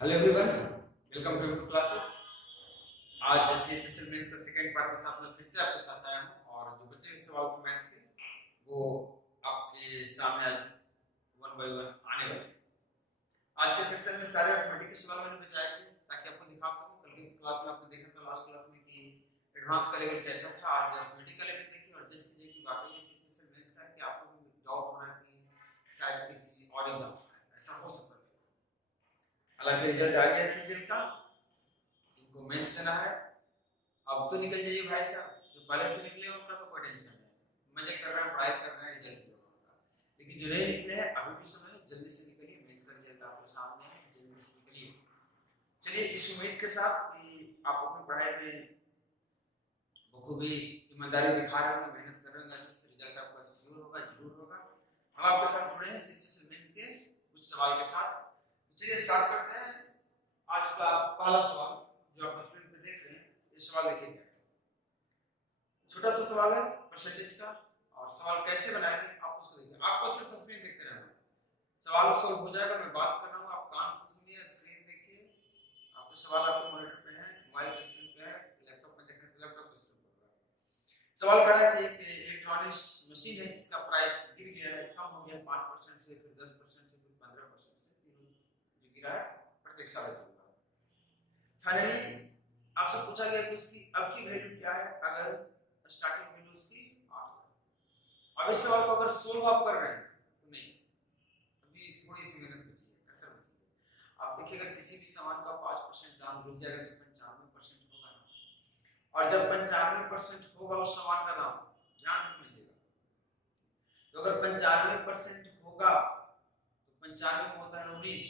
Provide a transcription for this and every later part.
Hello everyone, welcome to to classes. आज CHSL mains का second part के साथ में फिर से आपके साथ आया हूं और जो बचे हुए सवाल थे मैथ्स के वो आपके सामने आज वन बाय वन आने वाले हैं। आज के सेक्शन में सारे अर्थमेटिक के सवाल मैंने बचाए थे ताकि आपको दिखा सकूं। कल की क्लास में आपने देखा था लास्ट क्लास में कि एडवांस का लेवल कैसा था। आज अर्थमेटिक का लेवल देखिए और जज कीजिए कि वाकई ये सीएचएसएल मेंस का है कि आपको भी डाउट हो रहा है कि शायद किसी और एग्जाम्स का है, ऐसा हो सकता है। हालांकि रिजल्ट आ गया सीजन का, इनको मेंस देना है। अब तो निकल जाइए भाई साहब, जो पहले से निकले उनका तो कोई टेंशन नहीं, मजे कर रहे हैं, पढ़ाई कर रहे हैं, रिजल्ट भी होगा। लेकिन जो नहीं निकले हैं अभी भी समय है, जल्दी से निकलिए। मेंस का रिजल्ट आपके सामने है, जल्दी से निकलिए। चलिए इस उम्मीद के साथ कि आप अपनी पढ़ाई में बखूबी ईमानदारी दिखा रहे होंगे, मेहनत कर रहे होंगे, अच्छे से रिजल्ट आपका श्योर होगा, जरूर होगा। हम आपके साथ जुड़े हैं सीएचएसएल मेंस के कुछ सवाल के साथ। चलिए स्टार्ट करते हैं। आज का पहला सवाल जो आप स्क्रीन पे देख रहे हैं, ये सवाल देखिए। छोटा सा सवाल है परसेंटेज का, और सवाल कैसे बनाएंगे आप उसको देखिए। आपको सिर्फ स्क्रीन देखते रहना है, सवाल सॉल्व हो जाएगा। मैं बात कर रहा हूँ, आप कान से सुनिए, स्क्रीन देखिए। आपके सवाल आपके मॉनिटर पे है, मोबाइल के स्क्रीन पे है, लैपटॉप में देख रहे हैं लैपटॉप के स्क्रीन पे। सवाल कर रहा है कि एक इलेक्ट्रॉनिक्स मशीन है जिसका प्राइस गिर गया है, कम हो गया है 5% से, फिर 10% से, फिर 15% से, तीनों जो गिरा है प्रत्येक साल से। फाइनली आपसे पूछा गया कि उसकी अब की वैल्यू क्या है अगर स्टार्टिंग वैल्यू उसकी 8 है। अब इस सवाल को अगर सोल्व आप कर रहे हैं तो नहीं, अभी थोड़ी सी मेहनत बची है, कसर बची है। आप देखिए अगर किसी भी सामान का 5% दाम गिर जाएगा तो 95% होगा ना, और जब 95% होगा उस सामान का दाम, ध्यान से समझिएगा, तो अगर 95% होगा तो 95 होता है 19,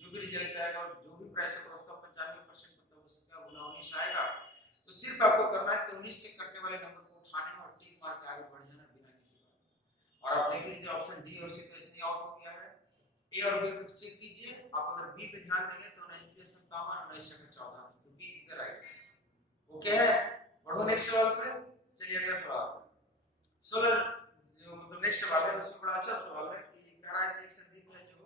जो भी रिजल्ट आएगा और जो भी प्राइस होगा उसका 95% मतलब उसका गुना 19 आएगा। तो सिर्फ आपको करना है कि 19 से कटने वाले नंबर को उठाने और टिक मार के आगे बढ़ जाना बिना किसी बात। और आप देख लीजिए ऑप्शन डी और सी तो ऐसे ही आउट हो गया है। ए और बी को चेक कीजिए। आप अगर बी पे ध्यान देंगे तो 1957 और 1914, तो B is the right answer. Okay है, बढ़ो नेक्स्ट सवाल पे। चलिए अगला सवाल सोलर जो मतलब नेक्स्ट सवाल है उसमें बड़ा अच्छा सवाल है कि कह रहा है कि एक संदीप है जो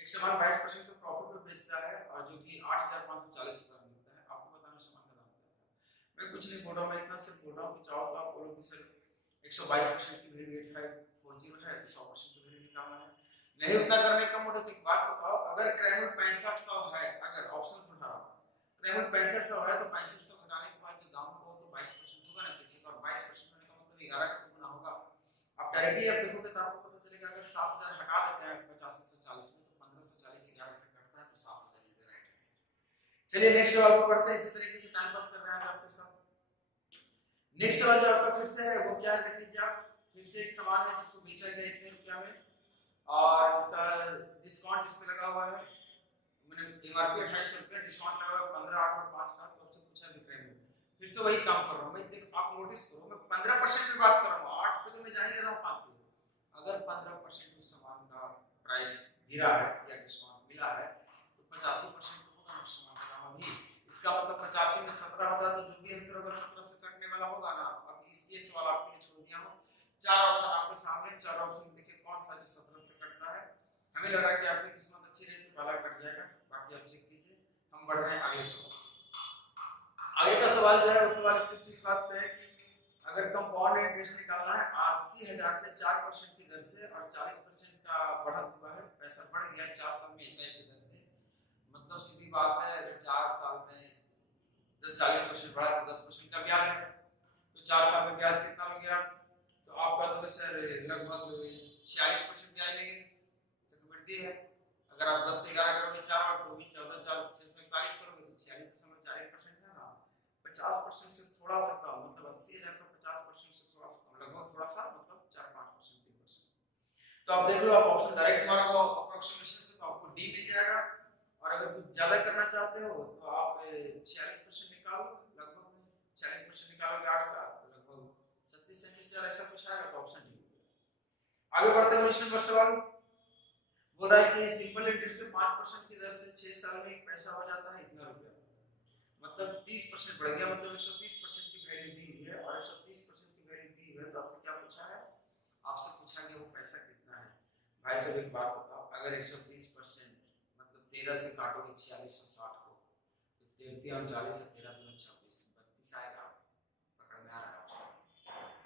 एक सामान 22% के प्रॉफिट पे बेचता है और जो कि 8,540 रुपए में मिलता है। आपको बताना सामान का दाम क्या है। मैं कुछ नहीं बोल रहा हूँ, मैं इतना सिर्फ बोल रहा हूँ कि चाहो तो आप बोलो कि सर 122% की वैल्यू 8540 है तो 100% की वैल्यू निकालना है। नहीं उतना करने का मोटे तो एक बात बताओ, अगर क्रैमल 6500 है, अगर ऑप्शंस बता रहा हूँ, क्रैमल 6500 है तो 6500 घटाने के बाद जो दाम होगा तो 22% होगा ना किसी का, और 22% होने का मतलब 11 का गुना होगा। आप डायरेक्टली आप देखोगे तो आपको पता चलेगा अगर 7000 हटा देते हैं 85 से 40 में तो 1540 11 से कटता है तो 7000 इज द राइट आंसर। चलिए नेक्स्ट सवाल को पढ़ते हैं। इसी तरीके से टाइम पास कर रहे हैं आपके साथ। नेक्स्ट सवाल जो आपका फिर से है वो क्या है देख लीजिए आप। फिर से एक सामान है जिसको बेचा गया इतने रुपया में और इसका डिस्काउंट इस पे लगा हुआ है। मैंने एमआरपी 2800 रुपया, डिस्काउंट लगा हुआ है 15, 8 और 5 का। तो आपसे पूछा विक्रय में, फिर से वही काम कर रहा हूं मैं। देख आप नोटिस करो, मैं 15% की बात कर रहा हूं, 8 पे तो मैं जा ही नहीं रहा हूं, 5 पे। अगर 15% उस सामान का प्राइस गिरा है या डिस्काउंट मिला है तो 85% तो होगा उस सामान का दाम अभी। इसका मतलब 85 में 17 होता है तो जो भी आंसर होगा 17 से कटने वाला होगा ना। अब इसलिए सवाल आपके लिए छोड़ दिया हूं। 4 ऑप्शन आपके सामने, 4 ऑप्शन देखिए कौन सा जो 17 से कटता है। हमें लग रहा है कि आपकी किस्मत अच्छी रही तो पहला कट जाएगा, बाकी आप चेक कीजिए। हम बढ़ रहे हैं अगले सवाल। आगे का सवाल जो है वो सवाल सिर्फ इस बात पे है कि अगर कंपाउंड इंटरेस्ट निकालना है 80,000 पे 4% की दर से और 40% का बढ़त हुआ है, पैसा बढ़ गया 4 साल में एसआई की दर से, मतलब सीधी बात है अगर 4 साल में 40% बढ़ा तो 10% का ब्याज है। तो 4 साल में ब्याज कितना हो गया, तो आपका तो सर लगभग 46% ब्याज लेंगे, चक्रवृद्धि है। अगर आप 10 से 11 करोगे 4 और तो भी 14 4 641 करोगे तो 46.41% है ना। 50% से थोड़ा सा कम, मतलब 80,000 का 50% से थोड़ा सा कम, लगभग थोड़ा सा मतलब 4-5% 3%। तो आप देख लो, आप ऑप्शन डायरेक्ट मारोगे अप्रोक्सीमेशन से तो आपको डी मिल जाएगा। और अगर कुछ ज्यादा करना चाहते हो तो आप 46% निकालो, लगभग 46% निकालोगे 8 का तो लगभग 36-37,000 ऐसा कुछ आएगा, तो ऑप्शन डी। आगे बढ़ते हैं 19 नंबर सवाल। बोल रहा है कि सिंपल इंटरेस्ट पे 5% की दर से 6 साल में एक पैसा हो जाता है इतना रुपया, मतलब 30% बढ़ गया, मतलब 130% की वैल्यू दी हुई है और 130% की वैल्यू दी हुई है। तो आपसे क्या पूछा है, आपसे पूछा गया वो पैसा कितना है। भाई साहब एक बात बताओ, अगर 130% मतलब 13 से काटोगे 46 और 60 को, तो 13 39 है, 13 दूनी 26, 32 आएगा। पकड़ में आ रहा है आपसे?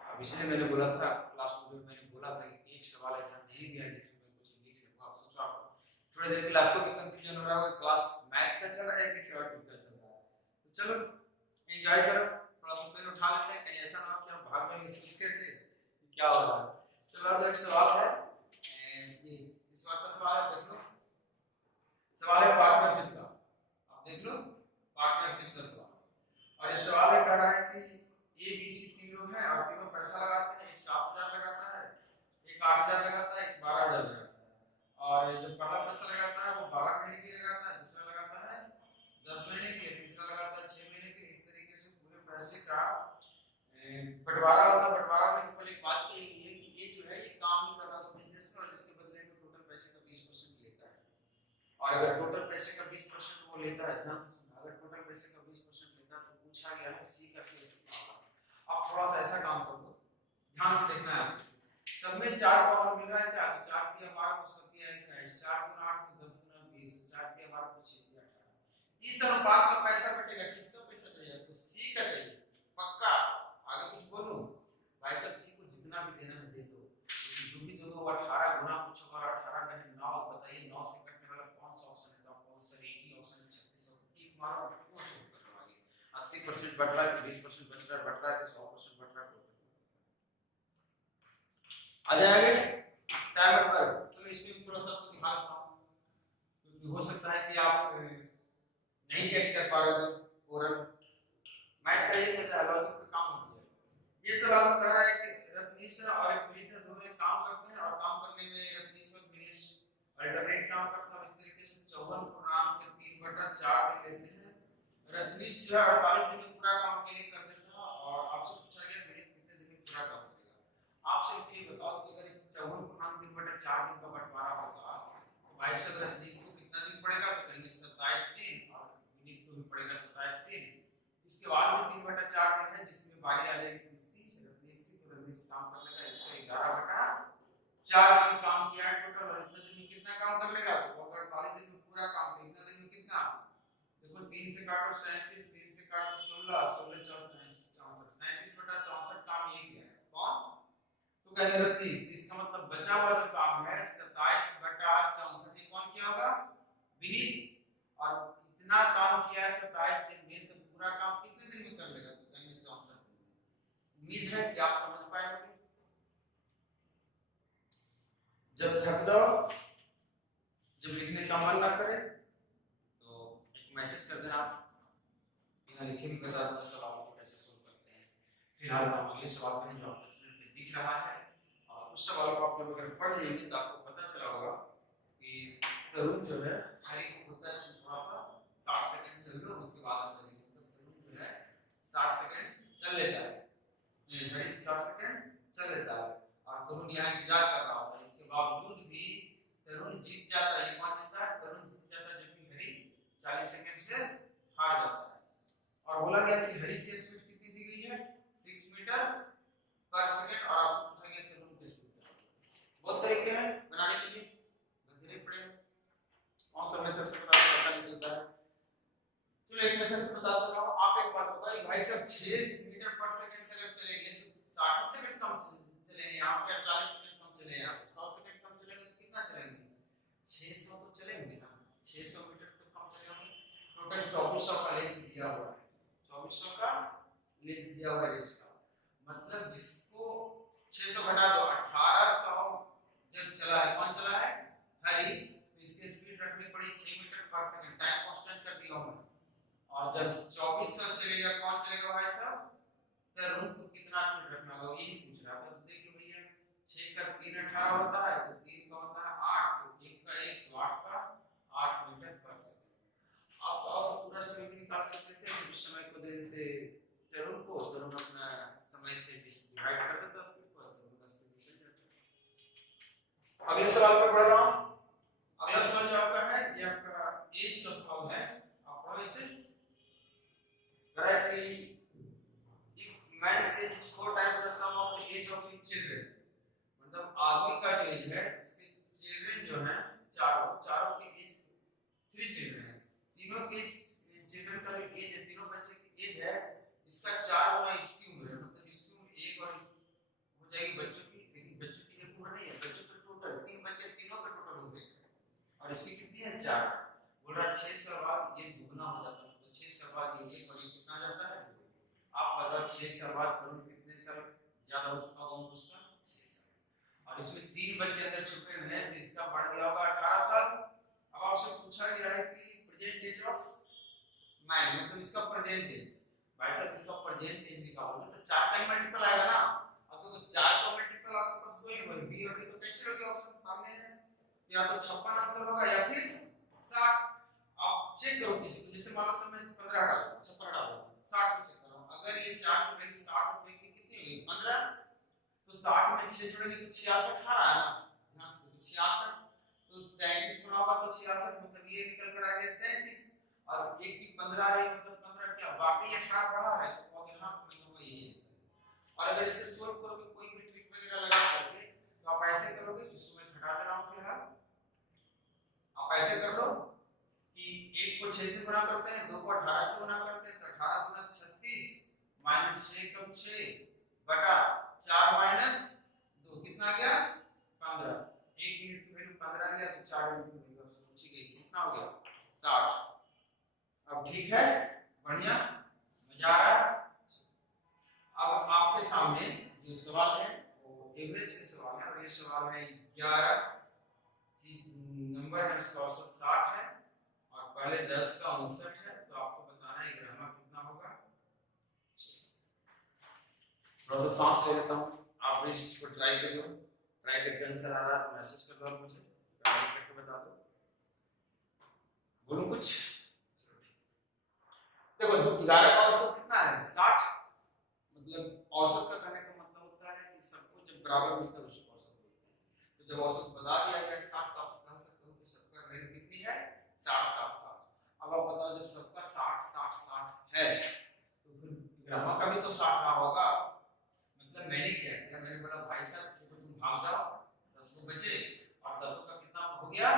अब इसलिए मैंने बोला था लास्ट वीडियो में, मैंने बोला था कि एक सवाल ऐसा नहीं दिया जिसमें मैं कुछ लिख सकूं। आप सोचो, आप थोड़ी देर के लिए आपको भी कंफ्यूजन हो रहा होगा क्लास मैथ्स का चल रहा है किसी और चीज का चल रहा है। तो चलो एंजॉय करो, थोड़ा सा पेन उठा लेते हैं, कहीं ऐसा ना हो कि हम भाग जाएंगे सोच के थे क्या हो रहा है। चलो तो एक सवाल है, इस बार का सवाल है, देख लो। सवाल है पार्टनरशिप का, आप देख लो पार्टनरशिप का सवाल। और ये सवाल है, कह रहा है कि ए बी सी तीन लोग हैं और तीनों पैसा लगाते हैं। एक 7,000 लगाता है, एक 8,000 लगाता है, एक 12,000 लगाता है। और जो पहला पैसा लगाता है वो 12 महीने के लिए लगाता है, दूसरा लगाता है 10 महीने के लिए, तीसरा लगाता है 6 महीने के लिए। इस तरीके से पूरे पैसे का बंटवारा होता है। बंटवारा होने के पहले एक बात कही है कि ये जो है ये काम नहीं कर रहा उस बिजनेस का, और जिसके बदले में टोटल पैसे का 20% लेता है। और अगर टोटल पैसे का 20% वो लेता है, ध्यान से सुनना, अगर टोटल पैसे का 20% लेता है तो पूछा गया है सी का शेयर कितना होगा। आप थोड़ा सा ऐसा काम कर दो, ध्यान से देखना है आपको। सब में 4 कॉमन मिल रहा है क्या? तो 4 3 12 तो 7 21, 4 3 8 तो 10 3 20, 4 3 12 तो 6 3 18। इस अनुपात में पैसा बटेगा, किसका पैसा चाहिए? तो सी का चाहिए पक्का। आगे कुछ बोलूं? भाई साहब सी को जितना भी देना है दे दो, लेकिन जो भी दे दो 18 गुना कुछ होगा, 18 में है 9। बताइए 9 से कटने वाला कौन सा ऑप्शन है? तो आप कौन सा? एक ही ऑप्शन है 36। टिक मारो, कौन सा कटवाओगे? 80% बट रहा है, 20% बच रहा है, बट रहा है, 100% बट रहा है। आ जाए आगे टाइमर पर। चलो इसमें भी थोड़ा सा आपको दिखा देता हूं, क्योंकि हो सकता है कि आप नहीं कैच कर पा रहे हो। ओरल मैथ का ये लॉजिक पे काम होती है। ये सवाल कर रहा है कि रत्नीश और एक विनीत है, दोनों एक काम करते हैं और काम करने में रत्नीश और विनीश अल्टरनेट काम करते हैं और इस तरीके से 54 के 3/4 दिन लेते हैं। रत्नीश जो है 48 दिन में पूरा काम अकेले कर देता है, और आपसे पूछा गया विनीत कितने दिन में पूरा काम करेगा। आपसे फिर बताओ कि अगर 54 दिन का बंटवारा होगा तो भाई साहब रत्नीश को कितना दिन पड़ेगा? तो कहेंगे 27 दिन, और विनीत को भी पड़ेगा 27 दिन। इसके बाद में 3/4 दिन है जिसमें बारी आ जाएगी किसकी? रत्नीश की। तो रत्नीश काम कर लेगा 111/4 दिन काम किया है टोटल। और इतने दिन में कितना काम कर लेगा? तो अगर 48 दिन में पूरा काम, तो इतने दिन में कितना? देखो 3 से काटो 37, 3 से काटो 16, 16 34 64, 37/64 काम ये किया है। कौन? तो कहेंगे रत्नीश। इसका मतलब बचा हुआ जो काम है 27/64 ये कौन किया होगा? विनीत। और इतना काम किया है 27 दिन में, तो पूरा काम कितने दिन में कर लेगा? तो कहेंगे 64 दिन में। उम्मीद है कि आप समझ पाए होंगे। जब थक जाओ, जब लिखने का मन ना करे, तो एक मैसेज कर देना, बिना लिखे भी बता दूंगा सवाल को कैसे सोल्व करते हैं। फिलहाल हम अगले सवाल पे हैं जो आपके स्क्रीन पे दिख रहा है, और उस सवाल को आप जब अगर पढ़ लेंगे तो आपको पता चला होगा कि तरुण जो है हरी को बोलता है तुम थोड़ा सा 60 सेकंड चल लो, उसके बाद हम चलेंगे। तो तरुण जो है 60 सेकंड चल लेता है, हरी 60 सेकंड चल लेता है, और तरुण यहाँ इंतजार कर रहा होता है। इसके बावजूद भी तरुण जीत जाता है। ये कौन जीतता है? तरुण जीत जाता है, जबकि हरी 40 सेकंड से हार जाता है। और बोला गया कि हरी की स्पीड कितनी दी गई है? 6 मीटर पर सेकंड। और आपसे पूछा गया तरुण की स्पीड क्या है। बहुत तरीके हैं बनाने के लिए, बदलने पड़ेगा। कौन सा मेथड से पता नहीं चलता है। चलो एक मेथड से बता दे रहा हूं। आप एक बात बताइए भाई साहब 6 मीटर पर सेकंड से अगर चलेंगे तो 60 सेकंड कम चलेंगे यहाँ पे, 40 सेकंड कम चलेंगे यहाँ पे, 100 सेकंड कम चलेंगे तो कितना चलेंगे? 600 तो चलेंगे ना, 600 मीटर तो कम चले होंगे। टोटल 2400 का लेंथ दिया हुआ है, 2400 का लेंथ दिया हुआ है इसका। मतलब जिसको 600 घटा दो 1800 जब चला है, कौन चला है? हरी। तो इसकी स्पीड रखनी पड़ी 6 मीटर पर सेकंड, टाइम कांस्टेंट कर दिया हमने। और जब 2400 चलेगा कौन चलेगा भाई साहब? तरुण। तो कितना स्पीड रखना होगा यही पूछ रहा था। तो देख लो भैया 6 का 3 18 होता है, तो 3 का होता है 8, तो 1 का 1 तो 8 का 8 मीटर पर सेकंड। आप चाहो तो पूरा समय भी निकाल सकते थे, फिर उस समय को दे देते तरुण को, तरुण अपना समय से डिवाइड कर देता स्पीड को, तरुण का स्पीड चल जाता। अगले सवाल पे बढ़ रहा हूं। अगला सवाल जो आपका है ये आपका एज का सवाल है। आप पढ़ो इसे। करेक्ट कि if man's age is 4 times the sum of the age of his children, मतलब आदमी का जो एज है उसके चिल्ड्रन जो हैं चारों की एज 3 6 साल बाद करूँ, कितने साल ज्यादा हो चुका होगा उसका 6 साल, और इसमें 3 बच्चे अंदर छुपे हुए हैं तो इसका बढ़ गया होगा 18 साल। अब आपसे पूछा गया है कि प्रेजेंट एज ऑफ मैन, मतलब इसका प्रेजेंट एज, भाई साहब इसका प्रेजेंट एज निकालोगे तो 4 का मल्टीपल आएगा ना। अब तो 4 का मल्टीपल आपके पास दो ही हुए, बी और डी, तो कैसे होगा, ऑप्शन सामने है, या तो 56 आंसर होगा या फिर 60। आप चेक करो किसी को, जैसे मान लो तो मैं 15 डाल 56 डाल 60 को चेक करो, अगर ये 4 की वैल्यू 60 होती है कितनी हुई 15, तो 60 में 6 जोड़ेंगे तो 66 आ रहा है ना, यहां से तो 66, तो 33 गुना होगा तो 66, मतलब ये निकल कर आ गया 33, और 1 की 15 आ रही है, मतलब 15 क्या बाकी 18 बढ़ा है, तो कहोगे हां कोई होगा यही आंसर। और अगर इसे सोल्व करोगे कोई भी ट्रिक वगैरह लगा करके, तो आप ऐसे करोगे, इसको मैं घटा दे रहा हूं फिलहाल, आप ऐसे कर लो कि 1 को 6 से गुना करते हैं, 2 को 18 से गुना करते हैं, तो 18 गुना 36 माइनस 6 कम 6 बटा 4 माइनस 2 कितना आ गया 15, 1 यूनिट की वैल्यू 15 आ गया, तो 4 यूनिट की वैल्यू आपसे पूछी गई कितना हो गया 60। अब ठीक है, बढ़िया, मजा आ रहा है। अब आपके सामने जो सवाल है वो एवरेज के सवाल है, और ये सवाल है 11 नंबर है, इसका औसत 60 है और पहले 10 का 59 है, तो आपको बताना है ग्रामर कितना होगा। थोड़ा सा सांस ले लेता हूँ, आप भी इसको ट्राई कर लो, ट्राई करके आंसर आ रहा है तो मैसेज कर दो मुझे, कमेंट करके बता दो। बोलूं कुछ? देखो 11 का औसत कितना है 60, मतलब औसत का कहने का मतलब होता है कि सबको जब बराबर मिलता है उसको औसत बोलते हैं। तो जब औसत बता दिया गया 60, तो आप कह सकते हो कि सबका वैल्यू कितनी है 60 60 60। अब आप बताओ जब सबका 60 60 60 है तो फिर ग्रामर का भी तो 60 रहा होगा। मतलब मैंने क्या किया, मैंने बोला भाई साहब ये तो तुम भाग जाओ, 10 को बचे और 10 का कितना हो गया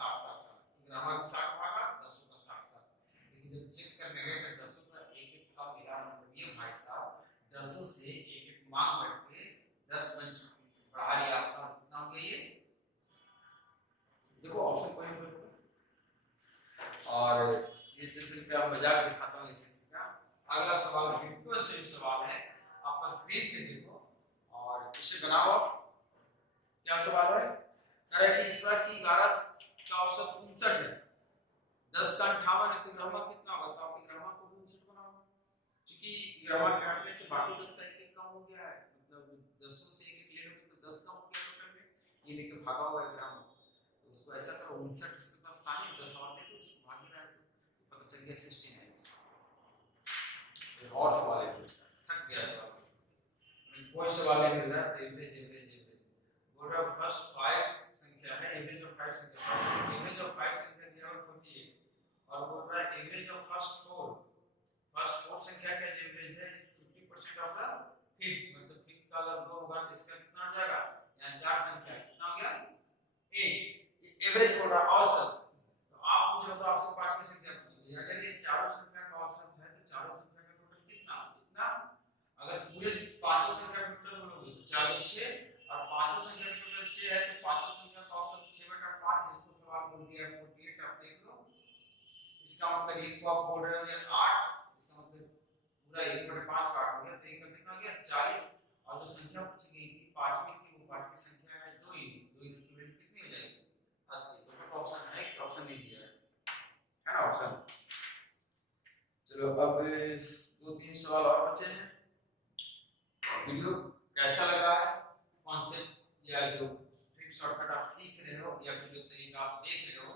60 60 60, ग्रामर 60 भागा 10 का 60 60, लेकिन जब चेक करने गए तो 10 का एक एक का मिला, मतलब ये भाई साहब 10 से एक एक मांग बढ़ के 10 बन चुकी, बढ़ा लिया आपका, कितना हो गया ये, देखो ऑप्शन कोई नहीं। और ये जैसे कि आप मजाक दिखाता हूँ इसी का। अगला सवाल बिल्कुल सेम सवाल है, आप स्क्रीन पे देखो और इसे बनाओ। क्या सवाल है, कह रहा है कि इस बार की 11 का औसत 59 है, 10 का 58 है, तो ग्रामर कितना होगा, तो आप ग्रामर को भी 59 बनाओ, क्योंकि ग्रामर के हटने से बाकी 10 का एक एक कम हो गया है, मतलब 10 से एक एक ले लोगे तो 10 कम हो गया टोटल में, ये लेके भागा हुआ है ग्रामर, तो उसको ऐसा करो 59 उसके पास था ही 10 और दे दो उसको, भाग रहा है तो पता चल गया 16 है उसका। और सवाल है, थक गया सवाल, कोई सवाल नहीं मिल रहा, तो एवरेज एवरेज एवरेज बोल रहा, फर्स्ट 5 संख्या है, एवरेज ऑफ 5 संख्या, एवरेज ऑफ 5 संख्या दिया हुआ 48, और बोल रहा है एवरेज ऑफ फर्स्ट 4 संख्या का जो एवरेज है 50% ऑफ द फिफ्थ, मतलब फिफ्थ का अगर 2 होगा तो इसका कितना आ जाएगा, यहां 4 संख्या कितना हो गया 1, एवरेज बोल रहा औसत। तो आप मुझे बताओ, आपसे 5वीं संख्या पूछी, अगर ये चारों संख्या का औसत है तो चारों संख्या का टोटल कितना कितना, अगर पूरे पांचों संख्या का टोटल बोलोगे तो 4 2 6, और पांचों संख्या का टोटल 6 है तो पांचों संख्या का औसत 6/5, जिसको सवाल बोल दिया 48, आप देख लो। इसका मतलब एक को आप बोल रहे हो 8, इसका मतलब पूरा 1/5 काट हो गया, तो एक का कितना हो गया 40, और जो संख्या पूछी गई थी 5वीं थी, वो 5 की संख्या है 2 ही, 2 की वैल्यू कितनी हो जाएगी 80, तो ऑप्शन है कि ऑप्शन नहीं दिया है ना ऑप्शन। चलो अब 2-3 सवाल और बचे हैं। वीडियो कैसा लगा है, कॉन्सेप्ट या जो ट्रिक शॉर्टकट आप सीख रहे हो या फिर जो तरीका आप देख रहे हो,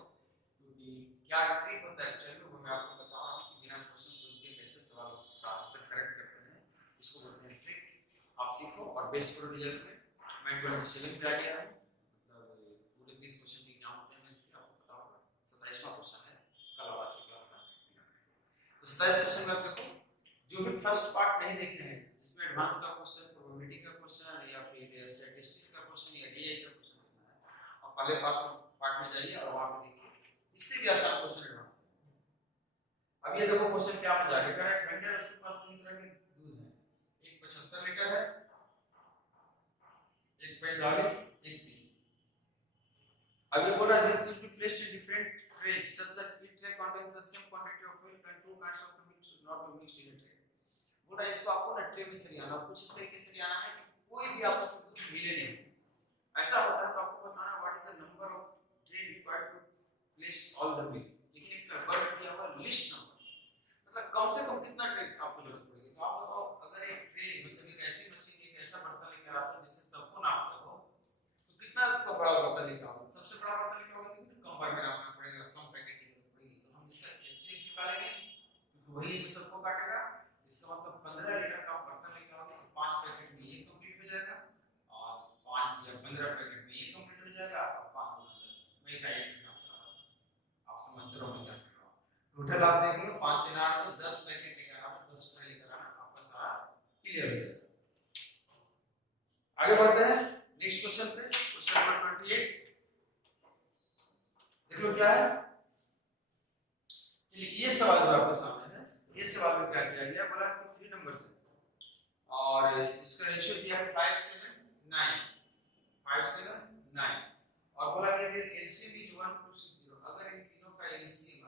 क्योंकि क्या ट्रिक होता है चलिए वो मैं आपको बता रहा हूँ कि बिना क्वेश्चन सुन के कैसे सवाल का आंसर करेक्ट करते हैं, इसको बोलते हैं ट्रिक। आप सीखो और बेस्ट करो रिजल्ट में। मैं 27 पे आ गया हूँ, मतलब पूरे 30 क्वेश्चन के एग्जाम होते हैं मेंस के, आपको पता होगा 27वां क्वेश्चन है कल और आज की क्लास का। तो 27 क्वेश्चन में आप देखो, जो भी फर्स्ट पार्ट नहीं देखे हैं जिसमें एडवांस का क्वेश्चन, प्रोबेबिलिटी का क्वेश्चन या फिर स्टैटिस्टिक्स का क्वेश्चन या डीआई का क्वेश्चन देखना है, और पहले पार्ट में जाइए और वहां पे देखिए, इससे भी आसान क्वेश्चन एडवांस है। अब ये देखो क्वेश्चन क्या में जाके कह रहा है, खंडर उसके पास 3 तरह के दूध हैं, एक 75 लीटर है, एक 45, एक 30। अब ये बोल रहा है this should be placed in different trays such that each tray contains the same quantity of milk and 2 kinds of milk should not be mixed in a tray। बोला इसको आपको ना ट्रे में सरियाना, कुछ इस तरीके से सरियाना है कि कोई भी आपस में कुछ मिले नहीं। ऐसा होता है तो आपको बताना what is the number of tray required to place all the mill, लेकिन एक वर्ड दिया हुआ लिस्ट नंबर, मतलब कम से कम कितना ट्रे आपको जरूरत पड़ेगी। तो आप बताओ अगर एक ट्रे मतलब एक ऐसी मशीन एक ऐसा बर्तन लेकर आता है जिससे सबको नापना हो, तो कितना बड़ा बर्तन लेकर आओगे? सबसे बड़ा बर्तन लेकर आओगे तो कितने कम बार में नापना पड़ेगा, कम पैकेट की जरूरत पड़ेगी। तो हम इसका एचसीएफ निकालेंगे क्योंकि वही है जो सबको काटेगा। इसका मतलब 15 लीटर का बर्तन लेकर आओगे तो 5 पैकेट में ये कंप्लीट हो जाएगा, और 5 या 15 पैकेट में ये कंप्लीट हो जाएगा, और 5 गुना 10। मैं एक आइडिया से नाप रहा हूं, आप समझ रहे हो मैं क्या कर रहा हूं। टोटल आप देख लो 5 3 8 तो 10 पैकेट लेकर आना, 10 ट्रे लेकर आना, आपका सारा क्लियर हो जाएगा। आगे बढ़ते हैं नेक्स्ट क्वेश्चन पे, क्वेश्चन नंबर 28 देख लो क्या है। चलिए ये सवाल जो आपके सामने है, ये सवाल में क्या किया गया, बोला कि 3 नंबर से और इसका रेशियो दिया है 5 7 9, 5 7 9, और बोला कि एलसीएम इज 1260, अगर इन तीनों का एलसीएम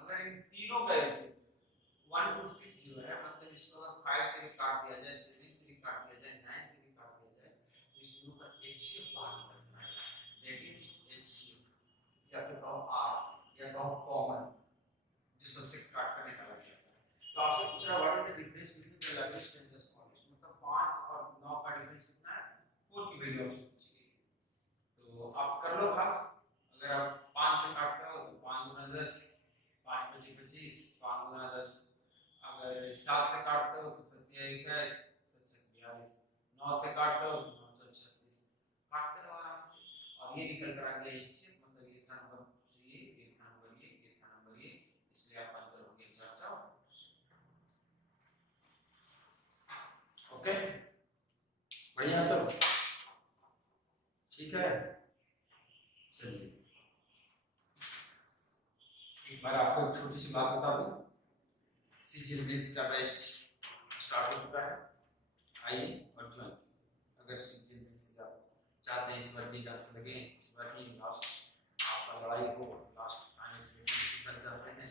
1260 है, मतलब इसको अगर 5 से भी काट दिया जाए, 7 से भी काट दिया जाए, 9 से भी काट दिया जाए, तो इस तीनों का एचसीएफ बाहर निकलना है, दैट इज एचसीएफ या फिर कहो आर या कहो कॉमन, जिस सबसे काट कर निकाला गया था। तो आपसे पूछ रहा what is the difference between the largest and the smallest, मतलब 5 और 9 का डिफरेंस कितना है, 4 की वैल्यू आपसे पूछी गई। तो आप कर लो भाग, अगर आप 5 से काटते हो तो 5 गुना 10, 5 25 25, 5 गुना 10, अगर 7 से काटते हो तो 7 21, 7 42, 9 से काटते हो तो 9 36, काटते रहो आराम से, और ये निकल कर आ गया एचसीएफ, मतलब ये था नंबर ये था नंबर ये था नंबर ये, इसलिए आप आंसर हो गया 4 4। ओके बढ़िया सब ठीक है। चलिए एक बार आपको एक छोटी सी बात बता दूं, सीजीएल बेस का बैच स्टार्ट हो चुका है, आइए और ज्वाइन। अगर सीजीएल बेस की आप चाहते हैं इस बार जी चांस लगे, इस बार ही लास्ट आपका लड़ाई हो, लास्ट फाइनल सेशन चाहते हैं,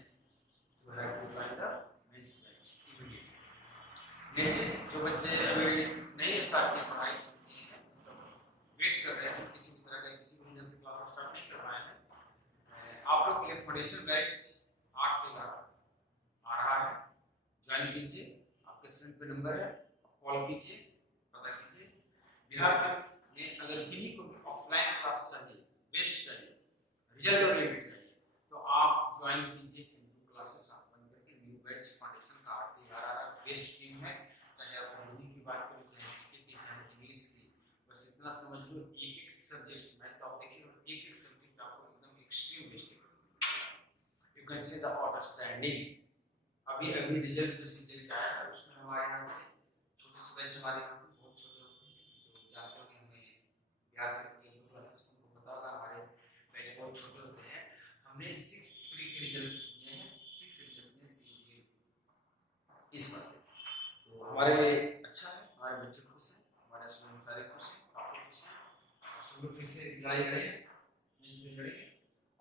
तो have to join the mains batch immediately. Next जो बच्चे अभी नहीं स्टार्ट किए पढ़ाई समझे हैं, मतलब वेट कर रहे हैं, किसी भी तरह का किसी भी रीजन से क्लास स्टार्ट नहीं कर पाए हैं, आप लोग के लिए फाउंडेशन बैच 8 से 11 आ रहा है, ज्वाइन कीजिए। आपके स्क्रीन पे नंबर है, कॉल कीजिए, पता कीजिए। बिहार सिर्फ में अगर किन्हीं को भी ऑफलाइन क्लास चाहिए, बेस्ट चाहिए, रिजल्ट ओरिएंटेड चाहिए, तो आप ज्वाइन कीजिए इनटू क्लासेस आप बन करके। न्यू बैच फाउंडेशन का 8 से 11 बेस्ट टीम है, चाहे आप रीजनिंग की बात करें, चाहे जीके की, चाहे इंग्लिश की, बस इतना समझ लो एक एक सब्जेक्ट में तो आप देखिए एक एक सब्जेक्ट आपको एकदम extreme best you can say the outstanding. अभी अभी रिजल्ट जो सीजन का आया है उसमें हमारे यहाँ से छोटे से बैच हमारे यहाँ पे बहुत छोटे होते हैं, जो जानते हो कि हमें बिहार से के क्लासेस को पता होगा, हमारे बैच बहुत छोटे होते हैं। हमने 6 प्री के रिजल्ट्स दिए हैं, 6 रिजल्ट में सीजीएल इस बार, तो हमारे लिए अच्छा है, हमारे बच्चे खुश हैं, हमारे स्टूडेंट सारे खुश हैं, काफी खुश हैं, और सब लोग फिर से लड़ाई लड़ेंगे, मैच में लड़ेंगे,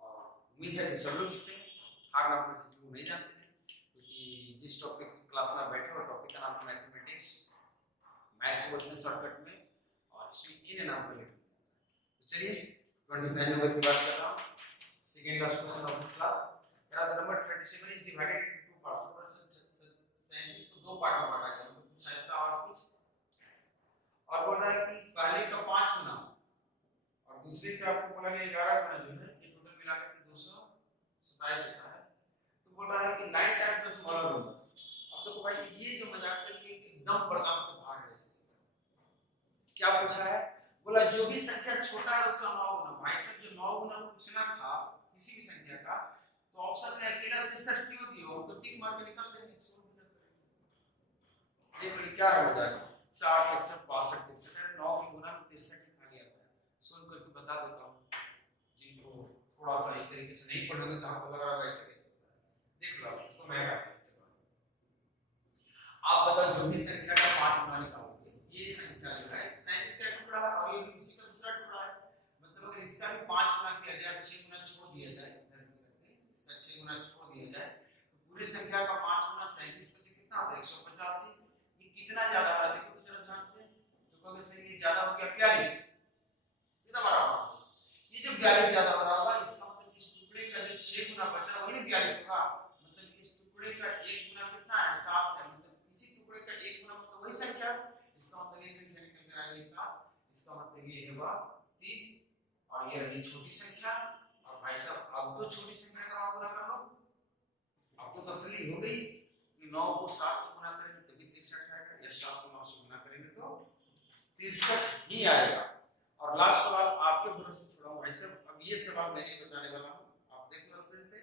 और उम्मीद है कि सब लोग जीतेंगे। हारना वो नहीं जानते हैं, क्योंकि जिस टॉपिक क्लास में बैठे हो टॉपिक का नाम है मैथमेटिक्स, मैथ्स बोलते हैं शॉर्टकट में, और इसमें इन नाम का लेटर होता है। तो चलिए 25 नंबर की बात कर रहा हूँ, second last question of this class. मेरा the number 27 is divided into two parts, 37 को दो पार्ट में बांटा गया, मतलब कुछ ऐसा और कुछ ऐसा, और बोल रहा है कि पहले का 5 गुना और दूसरे का आपको बोला गया 11 गुना जो है, ये टोटल मिलाकर के 227 होता है। तो बोल रहा है कि 9 टाइम्स द स्मॉलर नंबर। अब देखो भाई ये जो मजाक है ये एकदम बर्दाश्त के बाहर है। क्या पूछा है, बोला जो भी संख्या छोटा है उसका 9 गुना। भाई साहब जो 9 गुना पूछना था किसी भी संख्या का, तो ऑप्शन में अकेला 63 क्यों दियो, हम तो टिक मार के निकाल देंगे, 100 गुना करेंगे। ये बड़ी क्या है मजाक, 60 61 62 63, 9 के गुना में 63 खाली आता है। सोल्व करके बता देता हूं, जिनको थोड़ा सा इस तरीके से नहीं पढ़ोगे तो आपको लग रहा होगा ऐसे कैसे होता है। देख लो इसको मैं आप बताओ जो भी संख्या का 5 गुना निकालोगे, ये संख्या जो है 37 का टुकड़ा है और ये भी उसी का दूसरा टुकड़ा है, मतलब अगर इसका भी 5 गुना किया जाए, 6 गुना छोड़ दिया जाए, इधर करके इसका 6 गुना छोड़ दिया जाए, तो पूरी संख्या का 5 गुना 37 बचे कितना होता है 185। ये कि कितना ज्यादा हो रहा है। देखो तो जरा ध्यान से, तो कहोगे सर ये ज्यादा हो गया 42, कितना बड़ा होगा ये जो 42 ज्यादा हो रहा होगा, इसका मतलब इस टुकड़े का जो 6 गुना बचा वही 42 होगा। मतलब इस टुकड़े का 1 गुना कितना है 7 है, मतलब इसी टुकड़े का 1 गुना मतलब वही संख्या, इसका मतलब ये संख्या निकल कर आएगी 7, इसका मतलब ये हुआ 30 और ये रही छोटी संख्या। और भाई साहब अब तो छोटी संख्या का आप गुना कर लो, अब तो तसल्ली हो गई कि 9 को 7 से गुना करेंगे तभी 63 आएगा, या 7 को 9 से गुना करेंगे तो 63 ही आएगा। और लास्ट सवाल आपके भरोसे छोड़ा हूं भाई साहब, अब ये सवाल मैं नहीं बताने वाला हूं, आप देख लो स्क्रीन पे,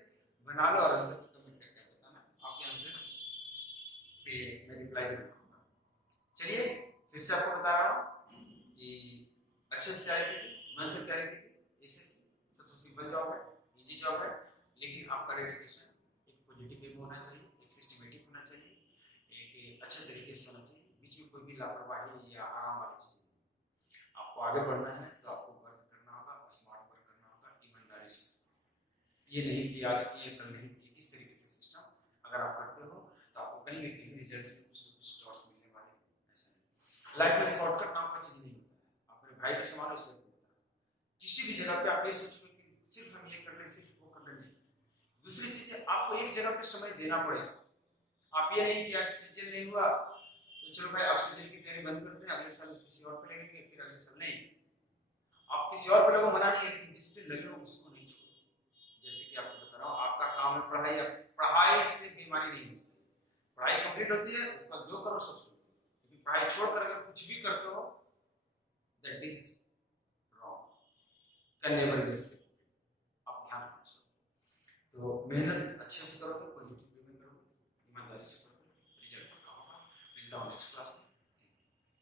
बना लो और आंसर कमेंट करके बताना, आपके आंसर पे मैं रिप्लाई जरूर करूंगा। चलिए फिर से आपको बता रहा हूं कि अच्छे से तैयारी कीजिए, मन से तैयारी कीजिए। एसएससी सबसे सिंपल जॉब है, इजी जॉब है, लेकिन आपका डेडिकेशन एक पॉजिटिव वे में होना चाहिए, एक सिस्टमेटिक होना चाहिए, एक अच्छे तरीके से होना चाहिए, बीच में कोई भी लापरवाही या आराम वाली चीज नहीं। आपको आगे बढ़ना है तो आपको वर्क करना होगा, स्मार्ट वर्क करना होगा, ईमानदारी से। ये नहीं कि आज किए कल नहीं किए, इस तरीके से सिस्टम अगर आप करते हो तो आपको कहीं ना कहीं रिजल्ट कुछ डॉट्स मिलने वाले हैं। ऐसा नहीं, लाइफ में शॉर्टकट नाम का चीज नहीं होता है। आप मेरे भाई के समान हो, इसलिए होता है किसी भी जगह पे आप ये सोचोगे कि सिर्फ हम ये कर लें, सिर्फ वो कर लें, दूसरी चीज है आपको एक जगह पे समय देना पड़ेगा। आप ये नहीं कि आज सीजन नहीं हुआ तो चलो भाई आप सीजन की तैयारी बंद करते हैं, अगले साल किसी और पे लगेंगे, फिर अगले साल नहीं, आप किसी और पे लगो मना नहीं है, लेकिन जिस पे लगे हो उसको नहीं छोड़ो। जैसे कि आपको बता रहा हूँ, आपका काम है पढ़ाई, पढ़ाई से बीमारी नहीं होती, पढ़ाई कंप्लीट होती है उसका जो करो सब सुनो, लेकिन पढ़ाई छोड़कर अगर कुछ भी करते हो that is wrong, can never be successful. आप ध्यान रखना चाहिए। तो मेहनत अच्छे से करोगे, पॉजिटिव वे में करोगे, ईमानदारी से करोगे, रिजल्ट पक्का होगा। मिलता हूँ नेक्स्ट क्लास में।